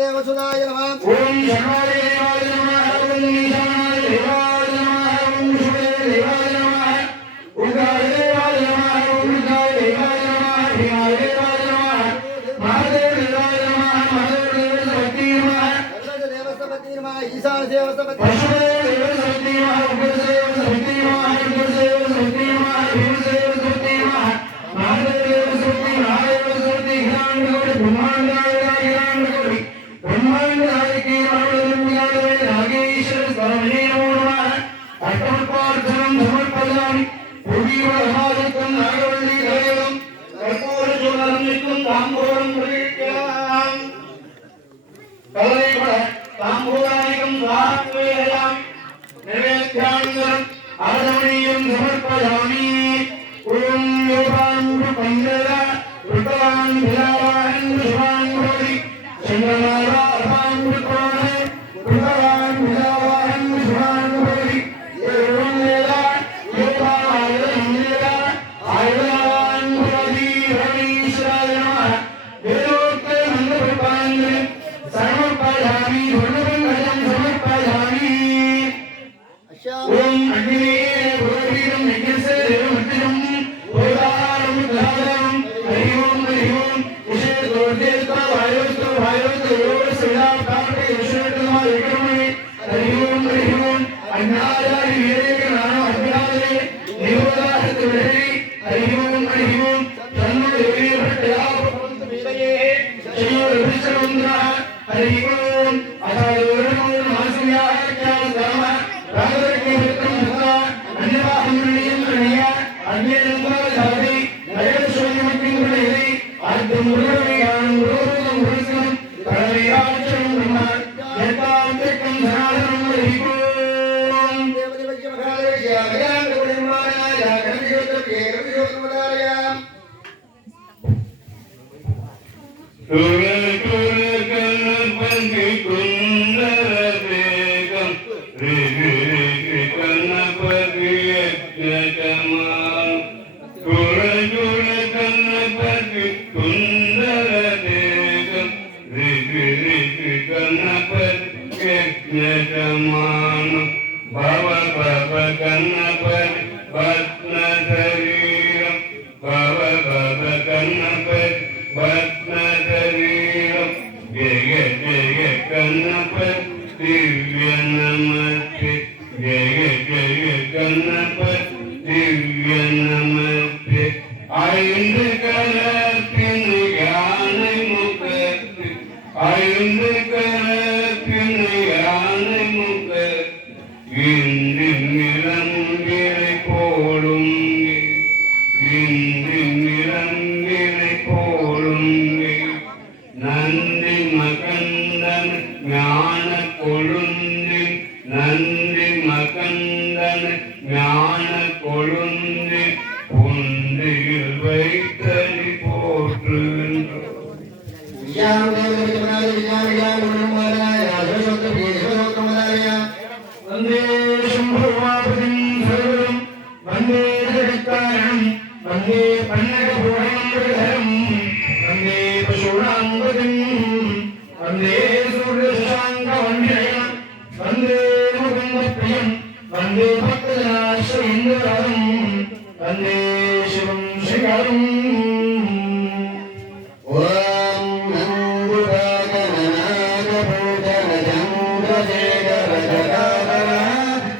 देवसुदाय नमः ओम शर्माय देवाय नमः ओम ईशानाय देवाय नमः ओम शुभे देवाय नमः ओम गाय देवाय नमः ओम गाय देवाय नमः हिमाय देवाय नमः महादेव देवाय नमः महादेव देवसपति नमः सर्वज देवसपति नमः ईशान देवसपति वसुदेव देवसपति नमः उग्र देवसपति नमः उग्र देवसपति नमः भीम देवसपति नमः महादेव देवसपति महादेव देवसपति हिरण्य कोटि ब्रह्मांडाय हिरण्य कोटि ब्रह्मांड नायकी नारायण नागेश्वर स्वामी नमो नमः अष्टमपार्थं समर्पयामि पूर्वीवरमादितं नागवल्ली देवं कर्पूरज्वालं नित्यं ताम्बूलं प्रदीप्यामि कलनेपद ताम्बूलानिकं स्वाहावेदयामि नैवेद्यानन्तरम् आरमणीयं समर्पयामि ओम योगान् पंडर रुद्रान् विलावान् शिवान् भवति चंद्रनारायण पुराणे पुराण विलावान् शिवान् भवति एवं वेदा योगायेदा आयदान् भवति हरीश्वराय नमः वेदोक्ते मंगलपुष्पाञ्जलि समर्पयामि धर्मबन्धनं समर्पयामि ओम अग्नि भूरिरं यज्ञस्य देवमृत्यं ओदारं दारं हरि ओम उषे दोर्देवता वायुस्तो योग सेना काटे ईश्वरतमा एकमणि हरि ओम अन्नाय विवेक नाम अज्ञाने निरोधात् विहरि हरि ओम तन्नो देवी भट्टया वीरये श्रीरविचन्द्र हरि ओम अथायोरमो मासुयाय ज्ञानधाम रागरके मित्रं धता अन्यवाहमणीयं प्रणय अज्ञेनंगा जाति नयनशोनिमतिं प्रणयति आद्यमुरवियां रोगं भुरसं कलविराचं ब्रह्म यतांतकं धनाधनं हरि ओम देवदेवज्ञ महादेव जगदान गुणमानाय गणज्योतये रवियोगमदाय गणपति कुंदर बेगम गणपति यज्ञमान गणपति कुंदर बेगम गणपति यज्ञमान भव भव गणपति भस्मशरीरम भव भव गणपति भस्मशरीरम जय जय गणपति दिव्य नमस्ते जय जय गणपति दिव्य नमस्ते आयुध करतिन ज्ञान मुक्ति आयुध करतिन ज्ञान मुक्ति इंद्र निरंगिरे पोलुंगे इंद्र निरंगिरे पोलुंगे नंदि मकंदन ज्ञान कोलुंदि नंदि मकंदन ज्ञान कोलुंदि पुंदिल வைத்தடி போற்றுகின்றோம் विज्ञान देवदेवज्ञ महादेव विज्ञान गुणमानाय आश्वसोत्तमदाय वंदे शंभुवापतिं सर्वं वंदे जगत्कारणं वंदे पन्नगभूषणं वंदे पशूनां वंदे सूर्यशशाङ्कवन्यं वंदे मुकुन्दप्रियं वंदे भक्तजनाश्रयेन्द्रं वंदे शिवं श्रीहरम् ओम नंदुभगनाथ पूजन चंद्रशेखर जटाधर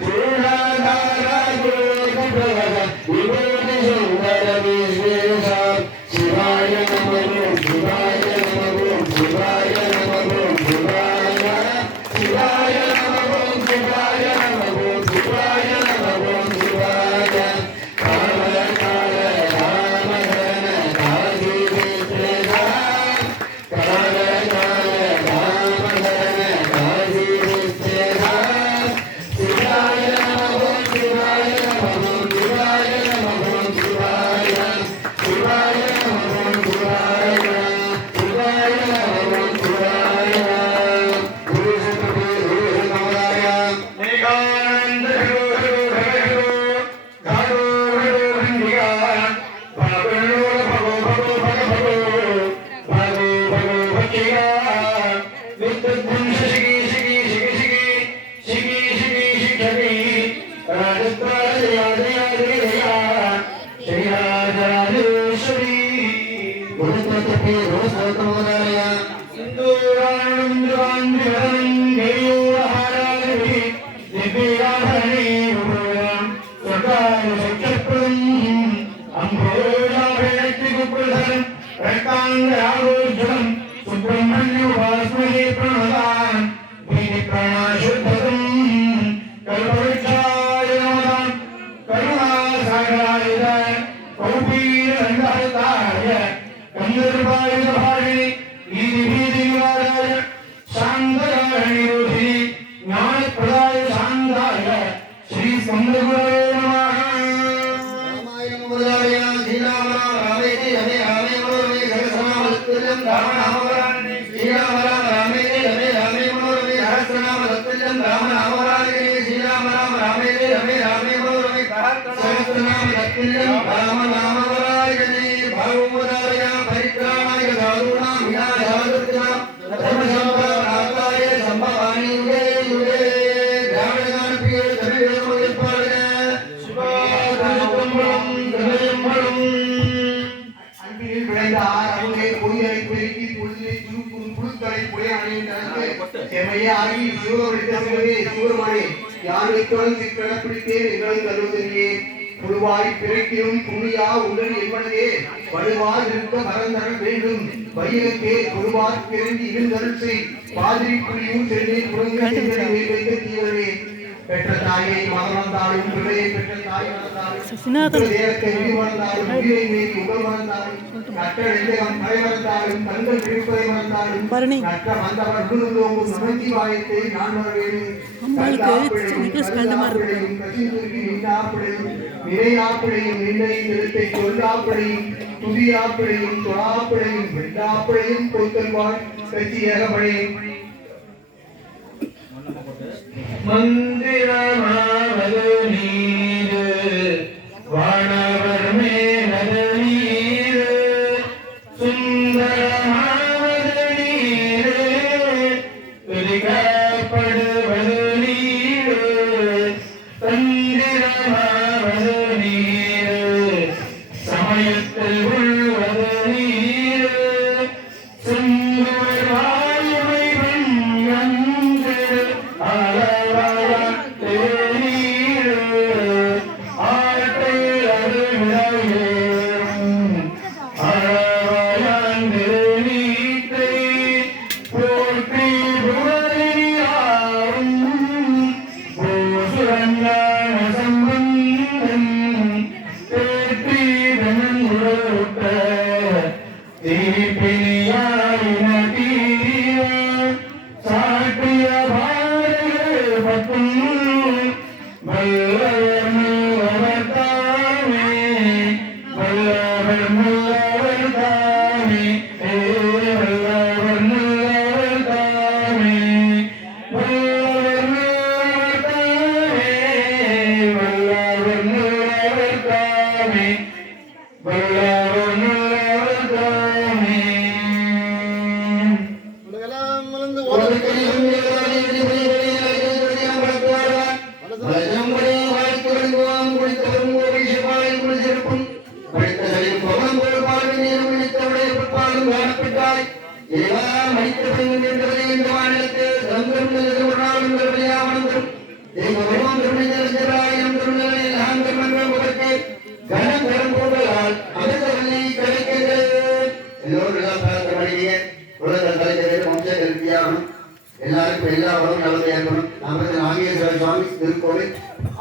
पूर्णाधार गोपीभगत विभूति सुंदर विश्वेश शिवाय नमः शिवाय नमः शिवाय नमः शिवाय शिवाय नमः शिवाय नमः शिवाय नमः शिवाय सुब्रह्मण्य वास्महे प्रणदान वीर प्राणाशुद्धम कल्पवृक्षाय नमः करुणासागराय कौपीरगंधाय गंधर्वाय भागिनी ईदिवीदिवाराय शांताय निरोधिनी ज्ञानप्रदाय शांताय श्री स्कंदगुरवे नमः रामाय नमोदाय श्रीराम रामेति रमे रामे मनोरमे सहस्रनामतुल्यं रामनामवराणे श्रीराम रामेति रमे रामे मनोरमे सहस्रनामतुल्यं रामनामवराणे श्रीराम रामेति रमे रामे मनोरमे सहस्रनामतुल्यं रामनामवराणे भगवदाय परित्राणाय साधूनां विनाशाय धर्मसंस्थापनाय संभवामि युगे युगे द्राविडगानप्रिये धर्मवेदमुत्पादने शिवादुष्टम्बलं धनयम्बलं அன்பில் விளைந்த ஆரமுதே பொய்யை பெருக்கி பொழுதிலே சுருக்கும் புழுக்களை புலையானே தனக்கு செமையாகி சிவவழித்தே சிவருமானே யார் வைத்தோன் சிக்கடப்பிடித்தேன் எங்களை கருவதில்லையே புழுவாய் பிறக்கிலும் புண்ணியா உடல் என்பனதே வலுவாய் இருக்க மறந்தர வேண்டும் வையகத்தே புழுவாய் பிறந்து இருந்தருள் செய் பாதிரி புலியும் செல்லே புறங்கை வைத்த தீவரே பெற்ற தாயை மகவந்தாலும் பிள்ளையை பெற்ற தாய் வளர்ந்தாலும் தேவத்தை விதி வளர்ந்தாலும் உயிரை மீறி உடல் வளர்ந்தாலும் கற்ற வெள்ளையம் மழை வளர்ந்தாலும் கண்கள் பிடிப்பதை வளர்ந்தாலும் கற்ற வந்தவர் உருந்தோங்கும் நுழைஞ்சி வாயத்தை நான் வரவேணும் நிறையாப்பிழையும் நின்னையும் எழுத்தை கொல்லாப்பிழையும் துதியாப்பிழையும் தொழாப்பிழையும் வெண்டாப்பிழையும் பொய்த்தல்வாள் கட்சி ஏகப்பழையும் மந்திரமாவது நீரு வானவர் மேலது நீரு சுந்தரமாவது நீரு துதிக்கப்படுவது நீரு தந்திரமாவது நீரு சமயத்தில் உள்வது நீரு சுந்தர வாயுமை வெண்ணன்று எல்லாருக்கும் எல்லா வளமும் நல்லது ஏற்படும். நமது நாகேஸ்வர சுவாமி திருக்கோவில்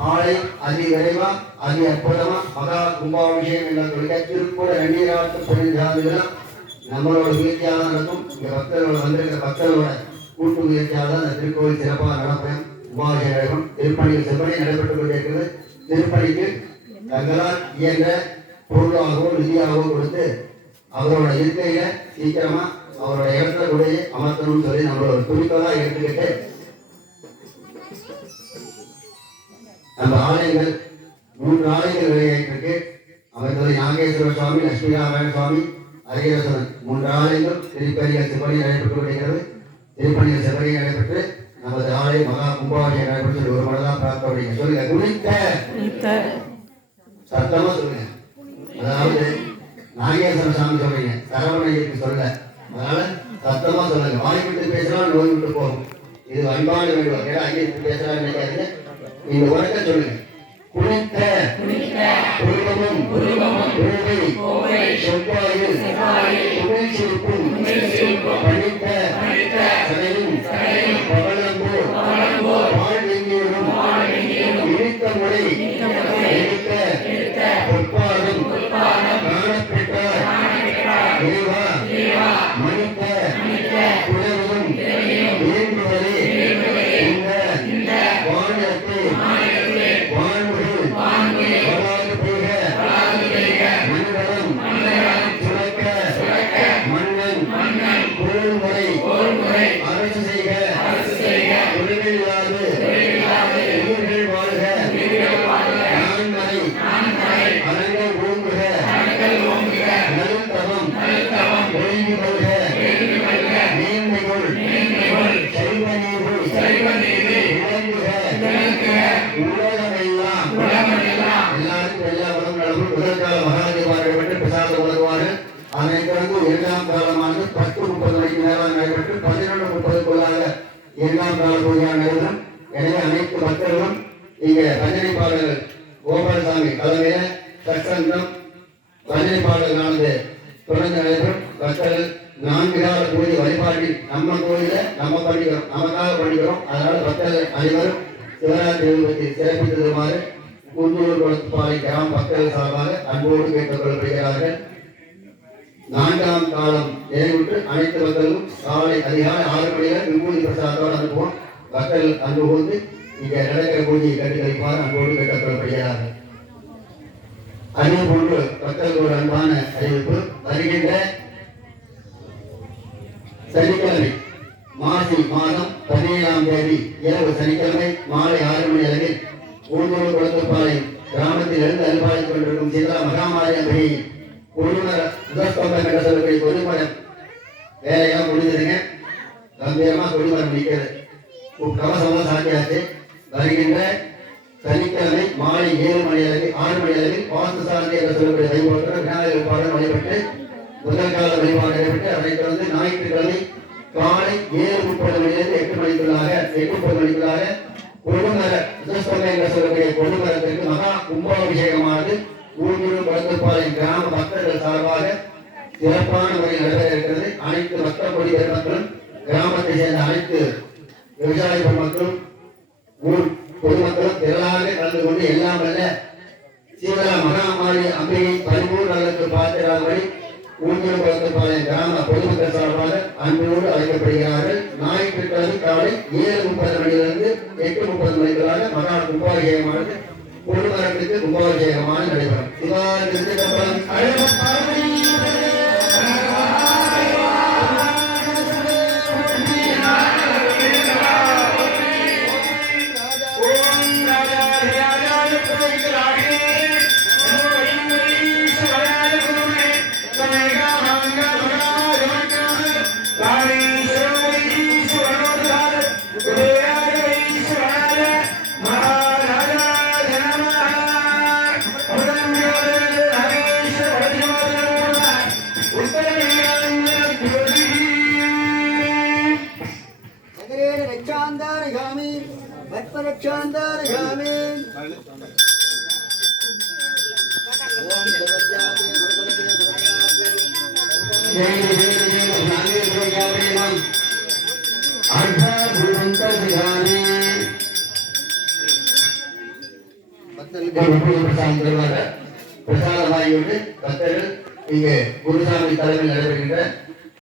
ஆலை அதி விரைவா அதி அற்புதமா மகா கும்பாபிஷேகம் எல்லாம் சொல்லிக்க திருக்கூட வெந்நீராட்டு பொருள் நம்மளோட முயற்சியாக தான் நடக்கும். இங்க பக்தர்களோட வந்திருக்கிற பக்தர்களோட கூட்டு முயற்சியாக தான் இந்த திருக்கோவில் சிறப்பாக நடப்பேன். கும்பாபிஷேகம் நடக்கும். திருப்பணியில் செவ்வனே நடைபெற்றுக் கொண்டிருக்கிறது. திருப்பணிக்கு தங்களால் இயன்ற பொருளாகவோ நிதியாகவோ கொடுத்து அவரோட இருக்கையில சீக்கிரமா அவரோட இடத்துல கூட அமர்த்தணும்னு சொல்லி நம்மளோட குறிப்பெல்லாம் எடுத்துக்கிட்டு நம்ம ஆலயங்கள் 3 ஆலயங்கள் வெளியாயிட்டு அமைச்சர் நாகேஸ்வர சுவாமி, லட்சுமி நாராயண சுவாமி, அரியரசன் 3 ஆலயங்கள் திருப்பணிகள் செவ்வனே நடைபெற்று வருகிறது. திருப்பணிகள் செவ்வனே நடைபெற்று நமது ஆலை மகா கும்பாபிஷேகம் நடைபெற்று ஒரு மனதான் பிரார்த்தனை சொல்லுங்க. குறித்த சத்தமா சொல்லுங்க. அதாவது நாகேஸ்வர சாமி சொல்றீங்க, சரவணைக்கு சொல்ல, அதனால சத்தமா சொல்லுங்க. வாய் விட்டு பேசினா நோய் விட்டு போகும். இது அன்பான வேண்டுவோம். ஏன்னா அங்கே பேசுறாங்க நினைக்காதீங்க. இந்த உறக்க சொல்லுங்க. குறித்த உருவமும் பூவை செவ்வாயில் துணை சிரிப்பும் பணித்த சடையும் பவளம்போர் வாழ்வெங்கியும் இனித்த முறை எடுத்த பொற்பாதம் காணப்பெற்றார் தேவா மணித்த குலவும் வேண்டுவரே இந்த வானத்தை அரசு செய்க தொழிலில்லாது ஊர்கள் வாழ்க நான்மறை அரங்கள் ஓங்குக நல்தவம் ஒழுங்கி கொள்க மேன்மைகள் செல்வ நீரு விளங்குக உலகமெல்லாம் எல்லாருக்கும் எல்லா உலகம் நடக்கும். முதற்கால மகாதேவார்கள் பெற்று பிரசாதம் உலகுவார்கள். அதனைத் தொடர்ந்து இரண்டாம் காலமானது 10:30 மணிக்கு நேரம் நடைபெற்று 11:30க்குள்ளாக இரண்டாம் கால பூஜை நடைபெறும். எனவே அனைத்து பக்தர்களும் இங்கே பஜனை பாடல்கள் கோபாலசாமி தலைமையில சத்சங்கம் பஜனை பாடல்களானது தொடர்ந்து நடைபெறும். பக்தர்கள் 4 கால பூஜை வழிபாட்டில் நம்ம கோயில நம்ம பண்ணிக்கிறோம், நமக்காக பண்ணிக்கிறோம். அதனால பக்தர்கள் அனைவரும் சிவராத்திரி விபத்தில் சிறப்பித்ததுமாறு குந்தூர் குளத்துப்பாறை கிராம பக்தர்கள் சார்பாக அன்போடு கேட்டுக் கொள்ளப்படுகிறார்கள். 4ஆம் காலம் நிறைவுற்று அனைத்து மக்களும் காலை அதிகாலை 6 மணிக்கு விபூதி பிரசாதத்தோடு அனுப்புவோம். மக்கள் அன்பு கூர்ந்து இங்கே நடக்கிற பூஜையை கண்டுகளிப்பார் அன்போடு கேட்டுக்கொள்ளப்படுகிறார்கள். அதே போன்று மக்களுக்கு ஒரு அன்பான அறிவிப்பு. வருகின்ற சனிக்கிழமை மாசி மாதம் 17ஆம் தேதி இரவு சனிக்கிழமை மாலை 6 மணி அளவில் ஊந்தூர் குளத்துப்பாளையம் கிராமத்தில் இருந்து அல்பாளித்துக் கொண்டிருக்கும் சித்ரா மகாமாரி அம்பிகையின் கொடிமர சுதஸ்தம்பம் என்ற சொல்லக்கூடிய கொடிமரம் வேலையெல்லாம் முடிஞ்சிருங்க. கம்பீரமா கொடிமரம் நிற்கிறது. கவசமா சாட்டியாச்சு. வருகின்ற சனிக்கிழமை மாலை 7 மணி அளவில் 6 மணி அளவில் வாஸ்து சாந்தி என்ற சொல்லக்கூடிய வைபவத்துடன் விநாயகர் பாடம் வழிபட்டு முதல் கால வழிபாடு நடைபெற்று அதைத் தொடர்ந்து ஞாயிற்றுக்கிழமை காலை 7:30 மணியிலிருந்து 8 மணிக்குள்ளாக கொடிமர சுதஸ்தம்பம் என்ற சொல்லக்கூடிய கொடிமரத்திற்கு மகா கும்பாபிஷேகமானது ஊர்வலம் குளத்துப்பாளையம் கிராம பக்தர்கள் சார்பாக சிறப்பான முறையில் நடைபெற இருக்கிறது. அனைத்து பக்த கொடி பெருமக்களும் கிராமத்தை சேர்ந்த அனைத்து விவசாய பெருமக்களும் ஊர் பொதுமக்களும் திரளாக கலந்து கொண்டு எல்லாம் வல்ல சீவரா மகாமாரி அம்பிகை 13 நாளுக்கு பாத்திராபடி ஊர்வலம் குளத்துப்பாளையம் கிராம பொதுமக்கள் சார்பாக அன்போடு அழைக்கப்படுகிறார்கள். ஞாயிற்றுக்கிழமை காலை 7:30 மணியிலிருந்து 8:30 மணிக்குள்ளாக மகா கும்பாபிஷேகமானது கொடிமரத்துக்கு கும்பாபிஷேகமான நடைபெறும். சிவாஜி பிரசாதமாகிவிட்டு பக்தர்கள் இங்கே குருசாமி தலைமையில் நடைபெறுகின்ற